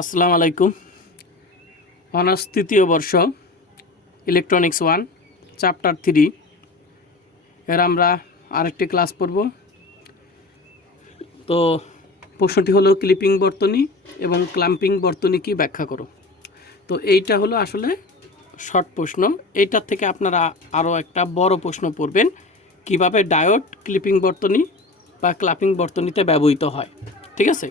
আসসালামু আলাইকুম। অনার্স তৃতীয় বর্ষ ইলেকট্রনিক্স ওয়ান চ্যাপ্টার থ্রি এর আমরা আরেকটি ক্লাস পড়ব। তো প্রশ্নটি হলো, ক্লিপিং বর্তনী এবং ক্লাম্পিং বর্তনী কি ব্যাখ্যা করো? তো এইটা হলো আসলে শর্ট প্রশ্ন। এইটার থেকে আপনারা আরও একটা বড় প্রশ্ন পড়বেন, কীভাবে ডায়োড ক্লিপিং বর্তনী বা ক্লাপিং বর্তনীতে ব্যবহৃত হয়। ঠিক আছে?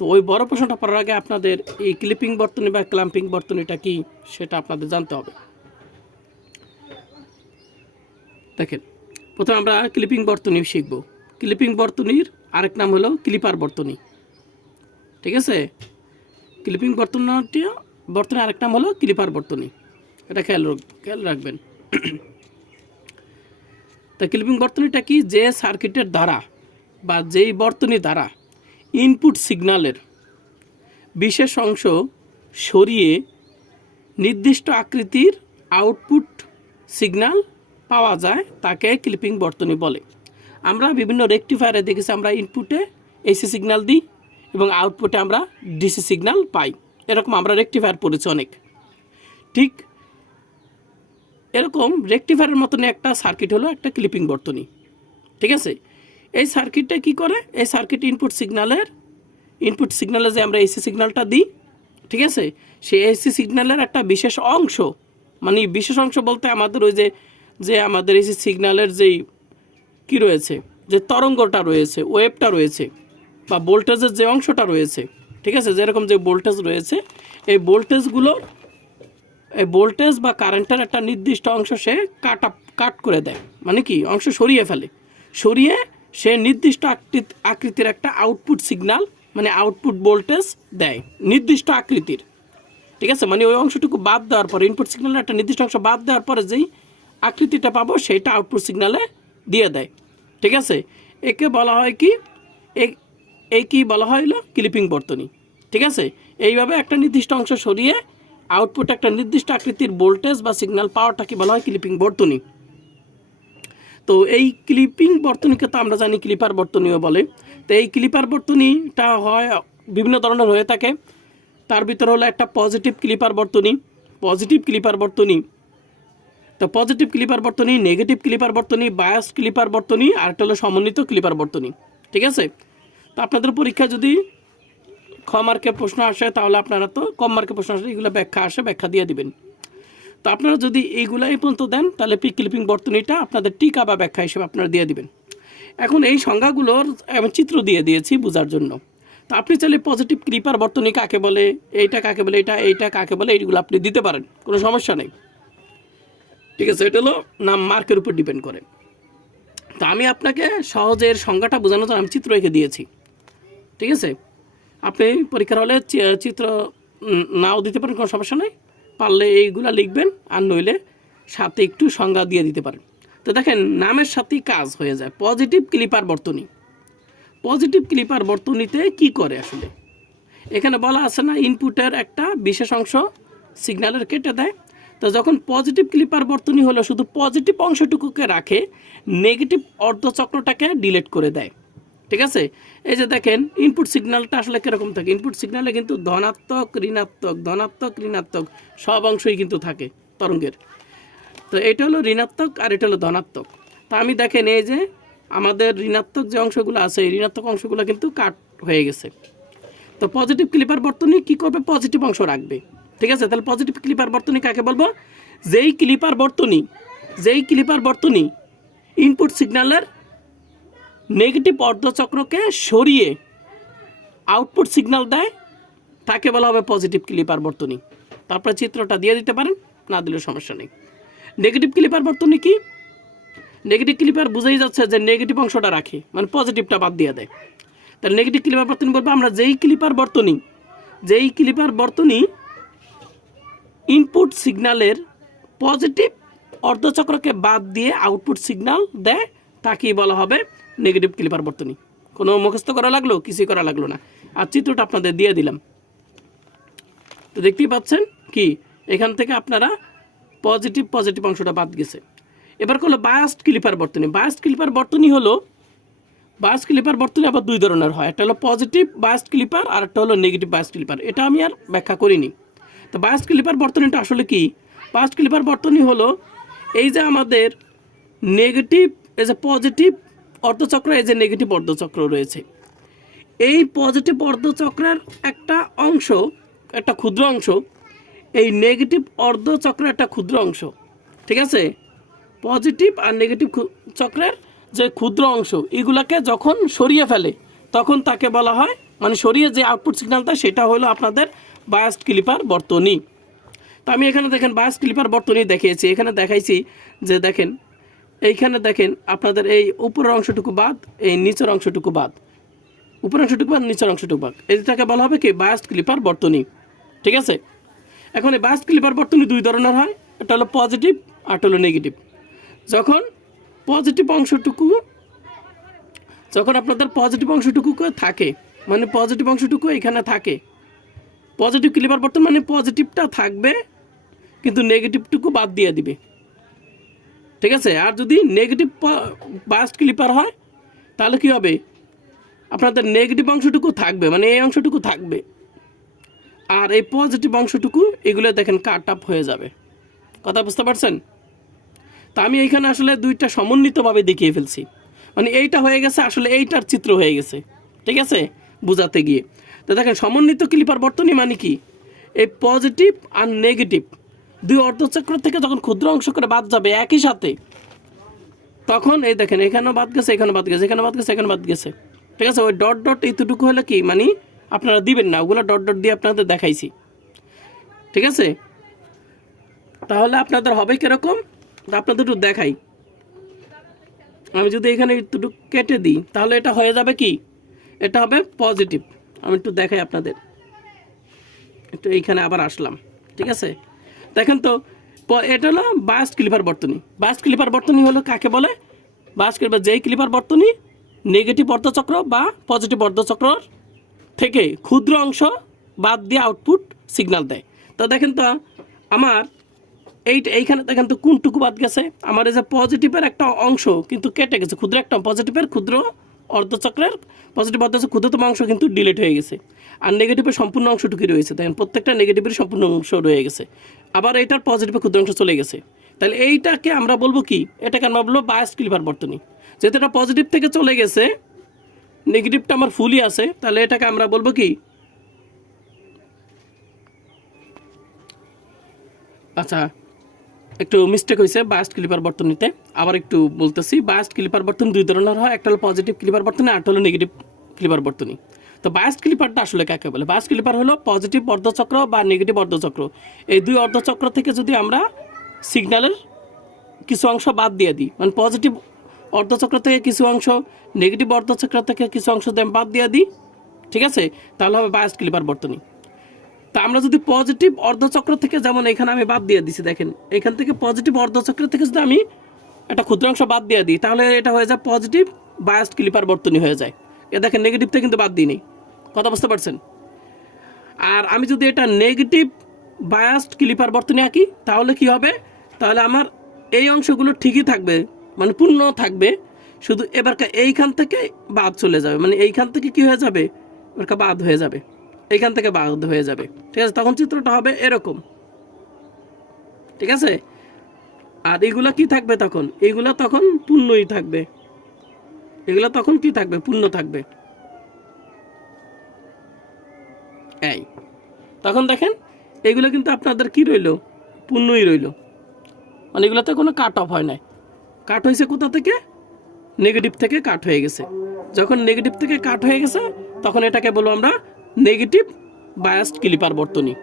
তো ওই বড় প্রশ্নটা পড়ার আগে আপনাদের এই ক্লিপিং বর্তনী বা ক্লাম্পিং বর্তনীটা কি সেটা আপনাদের জানতে হবে। দেখেন, প্রথমে আমরা ক্লিপিং বর্তনী শিখব। ক্লিপিং বর্তনীর আরেক নাম হলো ক্লিপার বর্তনী। ঠিক আছে? ক্লিপিং বর্তনীটি বর্তনীর আরেক নাম হলো ক্লিপার বর্তনী। এটা খেয়াল খেয়াল রাখবেন। তা ক্লিপিং বর্তনীটা কি? যে সার্কিটের দ্বারা বা যেই বর্তনী দ্বারা ইনপুট সিগন্যালের বিশেষ অংশ সরিয়ে নির্দিষ্ট আকৃতির আউটপুট সিগন্যাল পাওয়া যায় তাকে ক্লিপিং বর্তনী বলে। আমরা বিভিন্ন রেকটিফায়ারে দেখেছি আমরা ইনপুটে এসি সিগন্যাল দিই এবং আউটপুটে আমরা ডিসি সিগন্যাল পাই। এরকম আমরা রেকটিফায়ার পড়েছি অনেক। ঠিক এরকম রেকটিফায়ারের মতন একটা সার্কিট হলো একটা ক্লিপিং বর্তনী। ঠিক আছে? এই সার্কিটটা কি করে? এই সার্কিট ইনপুট সিগনালের ইনপুট সিগন্যালে যে আমরা এসি সিগনালটা দিই, ঠিক আছে? সেই এসি সিগনালের একটা বিশেষ অংশ মানে বিশেষ অংশ বলতে আমাদের ওই যে যে আমাদের এসি সিগনালের যেই কি রয়েছে, যে তরঙ্গটা রয়েছে ওয়েবটা রয়েছে, বা ভোল্টেজের যে অংশটা রয়েছে, ঠিক আছে? যেরকম যে ভোল্টেজ রয়েছে, এই ভোল্টেজগুলোর এই ভোল্টেজ বা কারেন্টের একটা নির্দিষ্ট অংশ সে কাট আপ কাট করে দেয়। মানে কি? অংশ সরিয়ে ফেলে। সরিয়ে সে নির্দিষ্ট আকৃতি আকৃতির একটা আউটপুট সিগনাল মানে আউটপুট ভোল্টেজ দেয়। নির্দিষ্ট আকৃতির। ঠিক আছে? মানে ওই অংশটুকু বাদ দেওয়ার পরে ইনপুট সিগন্যালের একটা নির্দিষ্ট অংশ বাদ দেওয়ার পরে যেই আকৃতিটা পাবো, সেইটা আউটপুট সিগনালে দিয়ে দেয়। ঠিক আছে? একে বলা হয় কি? এই কি বলা হলো ক্লিপিং বর্তনী। ঠিক আছে? এইভাবে একটা নির্দিষ্ট অংশ সরিয়ে আউটপুট একটা নির্দিষ্ট আকৃতির ভোল্টেজ বা সিগন্যাল পাওয়ারটাকে বলা হয় ক্লিপিং বর্তনী। তো এই ক্লিপিং বর্তনীকে তো আমরা জানি ক্লিপার বর্তনীও বলে। তো এই ক্লিপার বর্তনীটা হয় বিভিন্ন ধরনের হয়ে থাকে। তার ভিতরে হলো একটা পজিটিভ ক্লিপার বর্তনী। পজিটিভ ক্লিপার বর্তনী। তো পজিটিভ ক্লিপার বর্তনী নেগেটিভ ক্লিপার বর্তনী বায়াস ক্লিপার বর্তনী, আর একটা হলো সমন্বিত ক্লিপার বর্তনী। ঠিক আছে? তো আপনাদের পরীক্ষা যদি খ মার্কে প্রশ্ন আসে, তাহলে আপনারা তো কম মার্কে প্রশ্ন আসে, এগুলো ব্যাখ্যা আসে, ব্যাখ্যা দিয়ে দিবেন। তো আপনারা যদি এইগুলো এই পর্যন্ত দেন, তাহলে পি ক্লিপিং বর্তনীটা আপনাদের টিকা বা ব্যাখ্যা হিসেবে আপনারা দিয়ে দিবেন। এখন এই সংজ্ঞাগুলোর আমি চিত্র দিয়ে দিয়েছি বোঝার জন্য। তো আপনি চাইলে পজিটিভ ক্লিপার বর্তনী কাকে বলে, এইটা কাকে বলে, এটা, এইটা কাকে বলে, এইগুলো আপনি দিতে পারেন, কোনো সমস্যা নেই। ঠিক আছে, এটা হলো নাম মার্কের উপর ডিপেন্ড করে। তো আমি আপনাকে সহজে এর সংজ্ঞাটা বোঝানোর জন্য আমি চিত্র রেখে দিয়েছি। ঠিক আছে? আপনি পরীক্ষার হলে চিত্র নাও দিতে পারেন, কোনো সমস্যা নেই। পারলে এইগুলা লিখবেন, আর নইলে সাথে একটু সংজ্ঞা দিয়ে দিতে পারেন। তো দেখেন, নামের সাথেই কাজ হয়ে যায়। পজিটিভ ক্লিপার বর্তনী। পজিটিভ ক্লিপার বর্তনীতে কি করে আসলে? এখানে বলা আছে না ইনপুটের একটা বিশেষ অংশ সিগন্যালের কেটে দেয়। তো যখন পজিটিভ ক্লিপার বর্তনী হলো, শুধু পজিটিভ অংশটুকুকে রাখে নেগেটিভ অর্ধচক্রটাকে ডিলিট করে দেয়। ঠিক আছে? এই যে দেখেন ইনপুট সিগন্যালটা আসলে কীরকম থাকে? ইনপুট সিগন্যালে কিন্তু ধনাত্মক, ঋণাত্মক ধনাত্মক, ঋণাত্মক সব অংশই কিন্তু থাকে তরঙ্গের। তো এটা হলো ঋণাত্মক আর এটা হলো ধনাত্মক। তা আমি দেখেন, এই যে আমাদের ঋণাত্মক যে অংশগুলো আছে, এই ঋণাত্মক অংশগুলো কিন্তু কাট হয়ে গেছে। তো পজিটিভ ক্লিপার বর্তনী কী করবে? পজিটিভ অংশ রাখবে। ঠিক আছে? তাহলে পজিটিভ ক্লিপার বর্তনী কাকে বলব? যেই ক্লিপার বর্তনী, যেই ক্লিপার বর্তনী ইনপুট সিগন্যালের নেগেটিভ অর্ধচক্রকে সরিয়ে আউটপুট সিগন্যাল দেয়, তাকে বলা হবে পজিটিভ ক্লিপার বর্তনী তারপরে চিত্রটা দিয়ে দিতে পারেন, না দিলেও সমস্যা নেই। নেগেটিভ ক্লিপার বর্তনী কি? নেগেটিভ ক্লিপার বুঝেই যাচ্ছে যে নেগেটিভ অংশটা রাখে মানে পজিটিভটা বাদ দিয়ে দেয়। তাহলে নেগেটিভ ক্লিপার বর্তনী বলব, আমরা যেই ক্লিপার বর্তনী যেই ক্লিপার বর্তনী ইনপুট সিগন্যালের পজিটিভ অর্ধচক্রকে বাদ দিয়ে আউটপুট সিগন্যাল দেয় তাকেই বলা হবে নেগেটিভ ক্লিপার বর্তনী। কোনো মুখস্থ করা লাগল? কিছুই করা লাগল না। আর চিত্রটা আপনাদের দিয়ে দিলাম। তো দেখতেই পাচ্ছেন কি? এখান থেকে আপনারা পজিটিভ পজিটিভ অংশটা বাদ গেছে। এবার হলো বায়াস্ট ক্লিপার বর্তনী। বায়াস্ট ক্লিপার বর্তনী হলো বায়াস ক্লিপার বর্তনী আবার দুই ধরনের হয়। একটা হলো পজিটিভ বায়াস ক্লিপার আর একটা হলো নেগেটিভ বায়াস ক্লিপার এটা আমি আর ব্যাখ্যা করিনি। তো বায়াস ক্লিপার বর্তনীটা আসলে কি? বায়াস ক্লিপার বর্তনী হলো এই যে আমাদের নেগেটিভ এই যে পজিটিভ অর্ধচক্র এই যে নেগেটিভ অর্ধচক্র রয়েছে। এই পজিটিভ অর্ধচক্রের একটা অংশ, একটা ক্ষুদ্র অংশ, এই নেগেটিভ অর্ধচক্রের একটা ক্ষুদ্র অংশ, ঠিক আছে? পজিটিভ আর নেগেটিভ চক্রের যে ক্ষুদ্র অংশ, এগুলাকে যখন সরিয়ে ফেলে, তখন তাকে বলা হয় মানে সরিয়ে যে আউটপুট সিগন্যালটা সেটা হলো আপনাদের বায়াস্ট ক্লিপার বর্তনী। তো আমি এখানে দেখেন বায়াস ক্লিপার বর্তনী দেখিয়েছি। এখানে দেখাইছি যে দেখেন এইখানে দেখেন আপনাদের এই উপরের অংশটুকু বাদ, এই নিচের অংশটুকু বাদ। উপরের অংশটুকু বাদ, নিচের অংশটুকু বাদ। এটাকে বলা হবে কি বায়াস ক্লিপার বর্তনী। ঠিক আছে? এখন এই বায়াস ক্লিপার বর্তনী দুই ধরনের হয়, একটা হলো পজিটিভ আর হলো নেগেটিভ যখন পজিটিভ অংশটুকু, যখন আপনাদের পজিটিভ অংশটুকু থাকে মানে পজিটিভ অংশটুকু এখানে থাকে। পজিটিভ ক্লিপার বর্তন মানে পজিটিভটা থাকবে, কিন্তু নেগেটিভটুকু বাদ দিয়ে দিবে। ঠিক আছে? আর যদি নেগেটিভ বাস্ট ক্লিপার হয়, তাহলে কি হবে? আপনাদের নেগেটিভ অংশটুকু থাকবে মানে এই অংশটুকু থাকবে। আর এই পজিটিভ অংশটুকু, এগুলো দেখেন কাট আপ হয়ে যাবে। কথা বুঝতে পারছেন? তা আমি এইখানে আসলে দুইটা সমন্বিতভাবে দেখিয়ে ফেলছি। মানে এইটা হয়ে গেছে, আসলে এইটার চিত্র হয়ে গেছে। ঠিক আছে? বোঝাতে গিয়ে। তো দেখেন, সমন্বিত ক্লিপার বর্তনী মানে কি? এই পজিটিভ আর নেগেটিভ দুই অর্ধচক্র থেকে যখন ক্ষুদ্র অংশ করে বাদ যাবে একই সাথে, তখন এই দেখেন, এখানেও বাদ গেছে এখানে বাদ গেছে এখানে বাদ গেছে এখানে বাদ গেছে। ঠিক আছে? ওই ডট ডট এইটুকু হলে কি? মানে আপনারা দিবেন না, ওগুলো ডট ডট দিয়ে আপনাদের দেখাইছি। ঠিক আছে? তাহলে আপনাদের হবে কীরকম? আপনাদের একটু দেখাই। আমি যদি এখানে একটু কেটে দিই, তাহলে এটা হয়ে যাবে কি? এটা হবে পজিটিভ আমি একটু দেখাই আপনাদের। একটু এইখানে আবার আসলাম। ঠিক আছে? দেখেন তো এটা হলো বাস্ট ক্লিপার বর্তনী। বাস্ট ক্লিপার বর্তনী হলো কাকে বলে? বাস্ট ক্লিপার যেই ক্লিপার বর্তনী নেগেটিভ অর্ধচক্র বা পজিটিভ অর্ধচক্র থেকে ক্ষুদ্র অংশ বাদ দিয়ে আউটপুট সিগন্যাল দেয়। তো দেখেন তো, আমার এই এইখানে দেখেন তো কোনটুকু বাদ গেছে? আমার এই যে পজিটিভের একটা অংশ কিন্তু কেটে গেছে, ক্ষুদ্র একটা পজিটিভের ক্ষুদ্র অর্ধচক্রের পজিটিভ অর্ধচক্র ক্ষুদ্রতম অংশ কিন্তু ডিলিট হয়ে গেছে। আর নেগেটিভের সম্পূর্ণ অংশটুকু রয়েছে। দেখেন, প্রত্যেকটা নেগেটিভের সম্পূর্ণ অংশ রয়ে গেছে। আবার এটার পজিটিভের ক্ষুদ্র অংশ চলে গেছে। তাহলে এইটাকে আমরা বলব কি? এটাকে আমরা বলব বায়াস ক্লিপার বর্তনী। যেহেতু এটা পজিটিভ থেকে চলে গেছে নেগেটিভটা আমার ফুলই আছে, তাহলে এটাকে আমরা বলব কি? আচ্ছা একটু মিস্টেক হয়েছে বায়াস্ট ক্লিপার বর্তনীতে। আবার একটু বলতেছি বাস্ট ক্লিপার বর্তন দুই ধরনের হয়, একটা হলো পজিটিভ ক্লিপার বর্তনী আর হলো নেগেটিভ ক্লিপার বর্তনী। তো বায়াস্ট ক্লিপারটা আসলে কাকে বলে? বায়াস্ট ক্লিপার হলো পজিটিভ অর্ধচক্র বা নেগেটিভ অর্ধচক্র। এই দুই অর্ধচক্র থেকে যদি আমরা সিগন্যালের কিছু অংশ বাদ দিয়ে দিই মানে পজিটিভ অর্ধচক্র থেকে কিছু অংশ নেগেটিভ অর্ধচক্র থেকে কিছু অংশ বাদ দিয়ে দিই, ঠিক আছে? তাহলে হবে বায়াস্ট ক্লিপার বর্তনী। তা আমরা যদি পজিটিভ অর্ধচক্র থেকে, যেমন এখানে আমি বাদ দিয়ে দিছি, দেখেন, এখান থেকে পজিটিভ অর্ধচক্র থেকে যদি আমি একটা ক্ষুদ্রাংশ বাদ দিয়ে দিই, তাহলে এটা হয়ে যায় পজিটিভ বায়াস্ট ক্লিপার বর্তনী হয়ে যায়। এ দেখেন নেগেটিভটা কিন্তু বাদ দিই নেই কথা বুঝতে পারছেন? আর আমি যদি এটা নেগেটিভ বায়াস্ট ক্লিপার বর্তনী আঁকি, তাহলে কি হবে? তাহলে আমার এই অংশগুলো ঠিকই থাকবে মানে পূর্ণ থাকবে, শুধু এবারকার এইখান থেকে বাদ চলে যাবে। মানে এইখান থেকে কি হয়ে যাবে? এবারকার বাদ হয়ে যাবে। এইখান থেকে বাদ হয়ে যাবে। ঠিক আছে? তখন চিত্রটা হবে এরকম। ঠিক আছে? আর এগুলা কি থাকবে তখন? এগুলা তখন পূর্ণই থাকবে। এগুলা তখন কি থাকবে? পূর্ণ থাকবে। এই। তখন দেখেন, এগুলো কিন্তু আপনাদের কি রইল? পূর্ণই রইল। মানে এগুলোতে কোনো কাট অফ হয় নাই। কাট হয়েছে কোথা থেকে? নেগেটিভ থেকে কাট হয়ে গেছে। যখন নেগেটিভ থেকে কাট হয়ে গেছে, তখন এটাকে বলব আমরা নেগেটিভ বায়াস্ট ক্লিপার বর্তনী।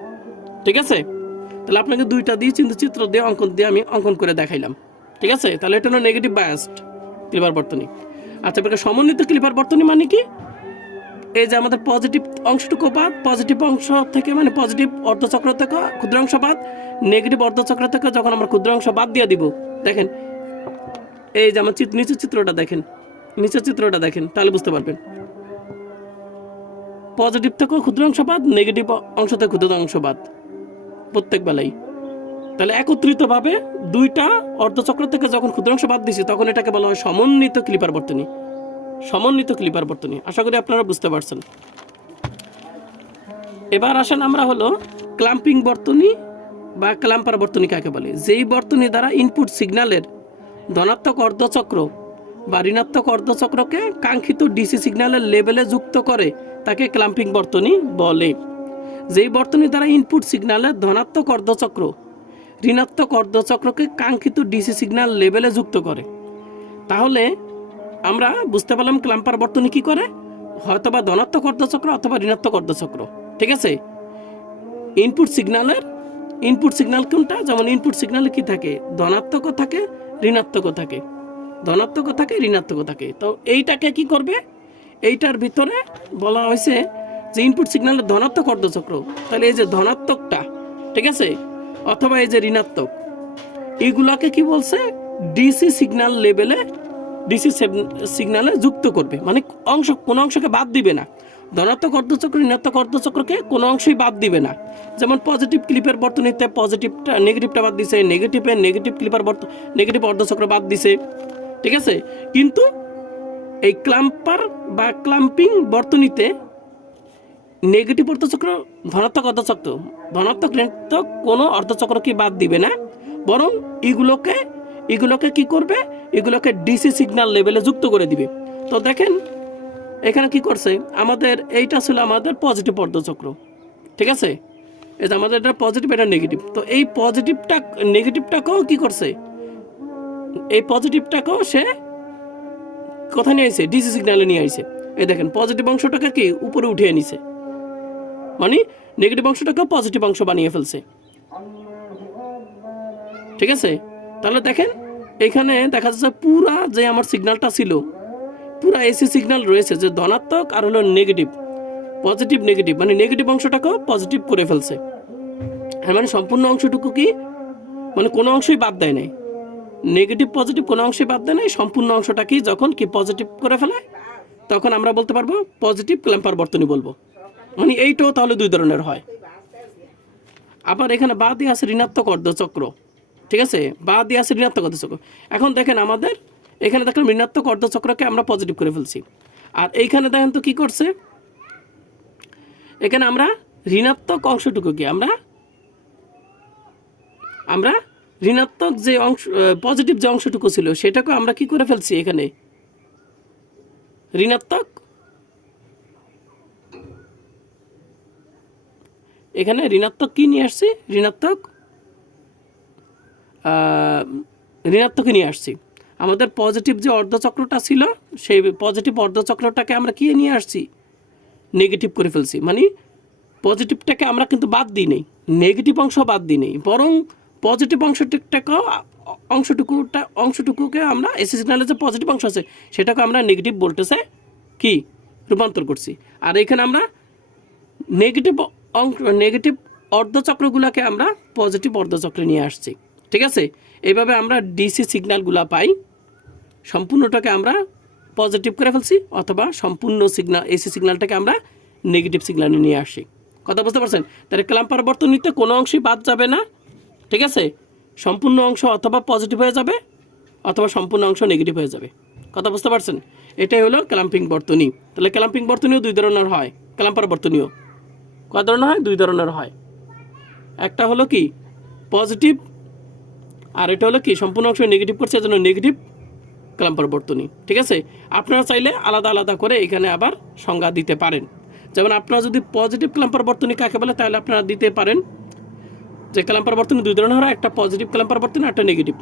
ঠিক আছে? তাহলে আপনাকে দুইটা দিয়ে চিন্তা চিত্র দিয়ে অঙ্কন দিয়ে আমি অঙ্কন করে দেখাইলাম। ঠিক আছে? তাহলে এটা হলো নেগেটিভ বায়াস্ট ক্লিপার বর্তনী। আচ্ছা এবার সমন্বিত ক্লিপার বর্তনী মানে কি? এই যে আমাদের পজিটিভ অংশটুকু বাদ পজিটিভ অংশ থেকে মানে পজিটিভ অর্ধচক্র থেকে ক্ষুদ্র অংশ বাদ নেগেটিভ অর্ধচক্র থেকে যখন আমরা ক্ষুদ্র অংশ বাদ দিয়ে দিব, দেখেন, এই যে আমার নিচের চিত্রটা দেখেন, নিচের চিত্রটা দেখেন, তাহলে বুঝতে পারবেন। পজিটিভ থেকেও ক্ষুদ্র অংশ বাদ নেগেটিভ অংশ থেকে ক্ষুদ্র অংশ বাদ প্রত্যেক বেলাই। তাহলে একত্রিতভাবে দুইটা অর্ধচক্র থেকে যখন ক্ষুদ্রাংশ বাদ দিছি, তখন এটাকে বলা হয় সমন্বিত ক্লিপার বর্তনী সমন্বিত ক্লিপার বর্তনী আশা করি আপনারা বুঝতে পারছেন। এবার আসেন আমরা হলো ক্লাম্পিং বর্তনী বা ক্লাম্পার বর্তনী কাকে বলে। যেই বর্তনী দ্বারা ইনপুট সিগন্যালের ধনাত্মক অর্ধচক্র বা ঋণাত্মক অর্ধচক্রকে কাঙ্ক্ষিত ডিসি সিগন্যালের লেভেলে যুক্ত করে তাকে ক্লাম্পিং বর্তনী বলে। যেই বর্তনী দ্বারা ইনপুট সিগন্যালের ধনাত্মক অর্ধচক্র, ঋণাত্মক অর্ধচক্রকে কাঙ্ক্ষিত ডিসি সিগন্যাল লেভেলে যুক্ত করে। তাহলে আমরা বুঝতে পারলাম ক্লাম্পার বর্তনী কি করে? হয়তোবা ধনাত্মক অর্ধচক্র অথবা ঋণাত্মক অর্ধচক্র। ঠিক আছে? ইনপুট সিগন্যালের ইনপুট সিগন্যাল কোনটা? যেমন ইনপুট সিগন্যালে কি থাকে? ধনাত্মকও থাকে, ঋণাত্মকও থাকে। ধনাত্মকও থাকে, ঋণাত্মকও থাকে। তো এইটাকে কি করবে? এইটার ভিতরে বলা হয়েছে যে ইনপুট সিগন্যালের ধনাত্মক অর্ধচক্র। তাহলে এই যে ধনাত্মকটা, ঠিক আছে? অথবা এই যে ঋণাত্মক। এগুলাকে কি বলছে? ডিসি সিগন্যাল লেভেলে ডিসি সিগন্যালে যুক্ত করবে। মানে অংশ, কোনো অংশকে বাদ দিবে না। ধনাত্মক অর্ধচক্র, ঋণাত্মক অর্ধচক্রকে কোনো অংশই বাদ দিবে না। যেমন পজিটিভ ক্লিপের বর্তনীতে পজিটিভটা নেগেটিভটা বাদ দিছে নেগেটিভে নেগেটিভ ক্লিপার বর্ত নেগেটিভ অর্ধচক্র বাদ দিছে। ঠিক আছে? কিন্তু এই ক্লাম্পার বা ক্লাম্পিং বর্তনীতে নেগেটিভ অর্ধচক্র ধনাত্মক অর্ধচক্র। ধনাত্মক ঋণাত্মক কোনো অর্ধচক্রকে বাদ দিবে না। বরং এগুলোকে এগুলোকে কি করবে? এগুলোকে ডিসি সিগন্যাল লেভেলে যুক্ত করে দিবে। তো দেখেন, এখানে কি করছে? আমাদের এইটা ছিল আমাদের পজিটিভ অর্ধচক্র। ঠিক আছে? যে আমাদের এটা পজিটিভ এটা নেগেটিভ তো এই পজিটিভটা নেগেটিভটাকেও কি করছে? এই পজিটিভটাকেও সে কোথায় নিয়ে আইছে ডিসি সিগন্যালে নিয়ে আইছে। এই দেখেন পজিটিভ অংশটাকে কি উপরে উঠিয়ে নিছে? মানে নেগেটিভ অংশটাকে পজিটিভ অংশ বানিয়ে ফেলছে। ঠিক আছে? তাহলে দেখেন, এখানে দেখা যাচ্ছে পুরা যে আমার সিগন্যালটা ছিল, পুরা এসি সিগন্যাল রয়েছে যে ধনাত্মক আর হলো নেগেটিভ পজিটিভ নেগেটিভ মানে নেগেটিভ অংশটাকেও পজিটিভ করে ফেলছে। হ্যাঁ মানে সম্পূর্ণ অংশটুকু কি? মানে কোনো অংশই বাদ দেয় নাই। নেগেটিভ পজিটিভ কোনো অংশই বাদ দেয় নাই সম্পূর্ণ অংশটাকেই যখন কি পজিটিভ করে ফেলে, তখন আমরা বলতে পারব পজিটিভ ক্ল্যাম্পার বর্তনী বলব। মানে এইটাও তাহলে দুই ধরনের হয়। আবার এখানে বা দিয়ে আছে ঋণাত্মক অর্ধচক্র। ঠিক আছে? বা দিয়ে আছে ঋণাত্মক অর্ধচক্র। এখন দেখেন আমাদের, এখানে দেখলাম ঋণাত্মক অর্ধচক্রকে আমরা পজিটিভ করে ফেলছি। আর এইখানে দেখেন তো কি করছে? এখানে আমরা ঋণাত্মক অংশটুকু কি? আমরা আমরা ঋণাত্মক যে অংশ পজিটিভ যে অংশটুকু ছিল, সেটাকে আমরা কি করে ফেলছি এখানে? ঋণাত্মক? এখানে ঋণাত্মক কি নিয়ে আসছি? ঋণাত্মক ঋণাত্মকে নিয়ে আসছি। আমাদের পজিটিভ যে অর্ধচক্রটা ছিল, সেই পজিটিভ অর্ধচক্রটাকে আমরা কি নিয়ে আসছি? নেগেটিভ করে ফেলছি। মানে পজিটিভটাকে আমরা কিন্তু বাদ দিই নেই। নেগেটিভ অংশ বাদ দিই নেই। বরং পজিটিভ অংশটাকেও অংশটুকুটা, অংশটুকুকে আমরা এসি সিগনালে যে পজিটিভ অংশ আছে, সেটাকে আমরা নেগেটিভ ভোল্টেজে কি? রূপান্তর করছি। আর এখানে আমরা নেগেটিভ অংশ নেগেটিভ অর্ধচক্রগুলোকে আমরা পজিটিভ অর্ধচক্রে নিয়ে আসছি। ঠিক আছে? এইভাবে আমরা ডিসি সিগন্যালগুলো পাই। সম্পূর্ণটাকে আমরা পজিটিভ করে ফেলছি, অথবা সম্পূর্ণ সিগনাল এসি সিগন্যালটাকে আমরা নেগেটিভ সিগন্যালে নিয়ে আসি। কথা বুঝতে পারছেন? তাহলে ক্লাম্পার বর্তনীতে কোনো অংশই বাদ যাবে না। ঠিক আছে? সম্পূর্ণ অংশ অথবা পজিটিভ হয়ে যাবে অথবা সম্পূর্ণ অংশ নেগেটিভ হয়ে যাবে। কথা বুঝতে পারছেন? এটাই হলো ক্লাম্পিং বর্তনী। তাহলে ক্লাম্পিং বর্তনীও দুই ধরনের হয়। ক্লাম্পার বর্তনীও। কয় ধরনের হয়? দুই ধরনের হয়। একটা হলো কি? পজিটিভ আর এটা হলো কি? সম্পূর্ণ অংশ নেগেটিভ করছে, এজন্য নেগেটিভ ক্লাম্পার বর্তনী। ঠিক আছে? আপনারা চাইলে আলাদা আলাদা করে এখানে আবার সংজ্ঞা দিতে পারেন। যেমন আপনারা যদি পজিটিভ ক্লাম্পার বর্তনী কাকে বলে, তাহলে আপনারা দিতে পারেন যে ক্লাম্পার বর্তনী দুই ধরনের হয়, একটা পজিটিভ ক্লাম্পার বর্তনী একটা নেগেটিভ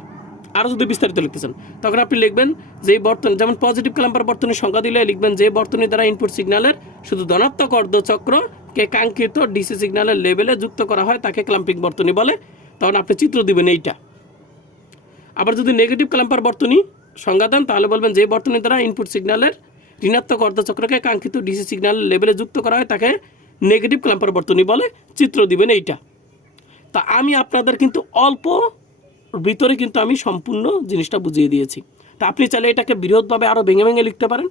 আরও যদি বিস্তারিত লিখতে চান তখন আপনি লিখবেন যে বর্তন যেমন পজিটিভ ক্লাম্পার বর্তনীর সংজ্ঞা দিলে লিখবেন যে বর্তনী দ্বারা ইনপুট সিগন্যালের শুধু ধনাত্মক অর্ধচক্রকে কাঙ্ক্ষিত ডিসি সিগন্যালের লেভেলে যুক্ত করা হয়, তাকে ক্লাম্পিং বর্তনী বলে। তখন আপনি চিত্র দিবেন এইটা। আবার যদি নেগেটিভ ক্লাম্পার বর্তনী সংজ্ঞা দেন, তাহলে বলবেন যে বর্তনী দ্বারা ইনপুট সিগন্যালের ঋণাত্মক অর্ধচক্রকে কাঙ্ক্ষিত ডিসি সিগন্যাল লেভেলে যুক্ত করা হয়, তাকে নেগেটিভ ক্লাম্পার বর্তনী বলে চিত্র দিবেন এইটা। তা আমি আপনাদের কিন্তু অল্প ভিতরে কিন্তু আমি সম্পূর্ণ জিনিসটা বুঝিয়ে দিয়েছি। তা আপনি চাইলে এটাকে বৃহৎভাবে আরও ভেঙে ভেঙে লিখতে পারেন।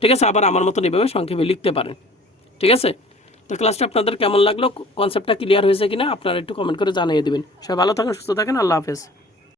ঠিক আছে? আবার আমার মতন এভাবে সংক্ষেপে লিখতে পারেন। ঠিক আছে? তো ক্লাসটা আপনাদের কেমন লাগল? কনসেপ্টটা ক্লিয়ার হয়েছে কিনা? আপনারা একটু কমেন্ট করে জানিয়ে দেবেন। সবাই ভালো থাকেন, সুস্থ থাকেন। আল্লাহ হাফেজ।